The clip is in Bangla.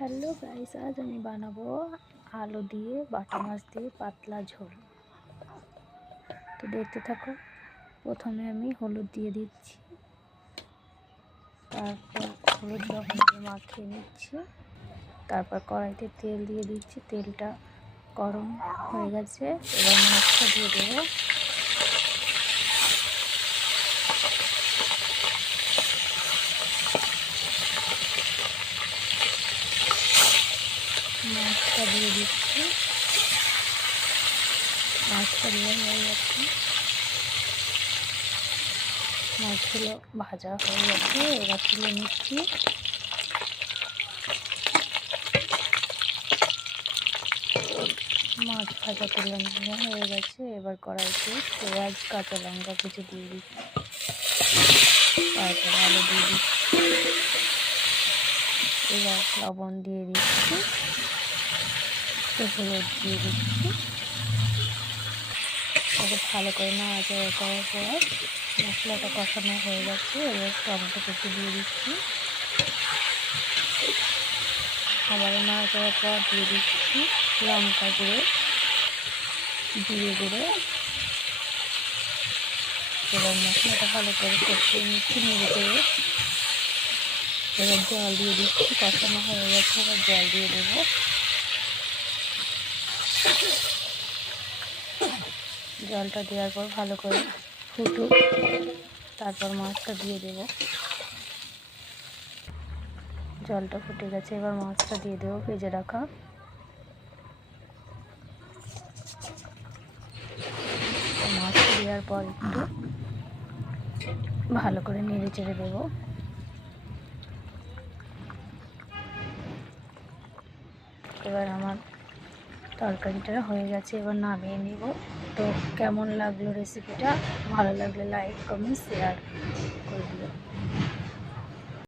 হ্যালো গাইস, আজ আমি বানাবো আলু দিয়ে বাটা মাছ দিয়ে পাতলা ঝোল। তো দেখতে থাকো। প্রথমে আমি হলুদ দিয়ে দিচ্ছি, তারপর হলুদ লবণ দিয়ে মাখিয়ে নিচ্ছি। তারপর কড়াইতে তেল দিয়ে দিচ্ছি, তেলটা গরম হয়ে গেছে। এবার মাছটা দিয়ে দেবো। মাছটা দিয়ে দিচ্ছি, মাছটা দিয়ে হয়ে যাচ্ছে। মাছগুলো ভাজা হয়ে গেছে, এবার তুলে নিচ্ছি। মাছ ভাজা তুলে নিয়ে হয়ে গেছে। এবার কড়াইতে পেঁয়াজ কাঁচা লঙ্কা কুচি দিয়ে দিচ্ছি, তারপর আলু দিয়ে দিচ্ছি। এবার লবণ দিয়ে দিচ্ছি, হলুদ দিয়ে দিচ্ছি। এবার ভালো করে নাড়াচাড়া করার পর মশলাটা কষানো হয়ে গেছে। এবার টমেটো কুচি দিয়ে দিচ্ছি, আবারও নাড়াচাড়ার পর দিয়ে দিচ্ছি লঙ্কা গুঁড়ো, জিরে গুঁড়ো। এবার মশলাটা ভালো করে কষিয়ে নিচ্ছি নেড়ে চেড়ে। এবার জল দিয়ে দিচ্ছি, কষানো হয়ে গেছে। এবার জল দিয়ে দেবো। জলটা দেওয়ার পর ভালো করে ফুটুক, তারপর মাছটা দিয়ে দেবো। জলটা ফুটে গেছে, এবার মাছটা দিয়ে দেবো ভেজে রাখা। মাছটা দেওয়ার পর একটু ভালো করে নেড়ে চেড়ে দেবো। এবার আমার তরকারিটা হয়ে গেছে, এবার নামিয়ে নিব। তো কেমন লাগলো রেসিপিটা? ভালো লাগলে লাইক কমেন্ট শেয়ার করে দিও।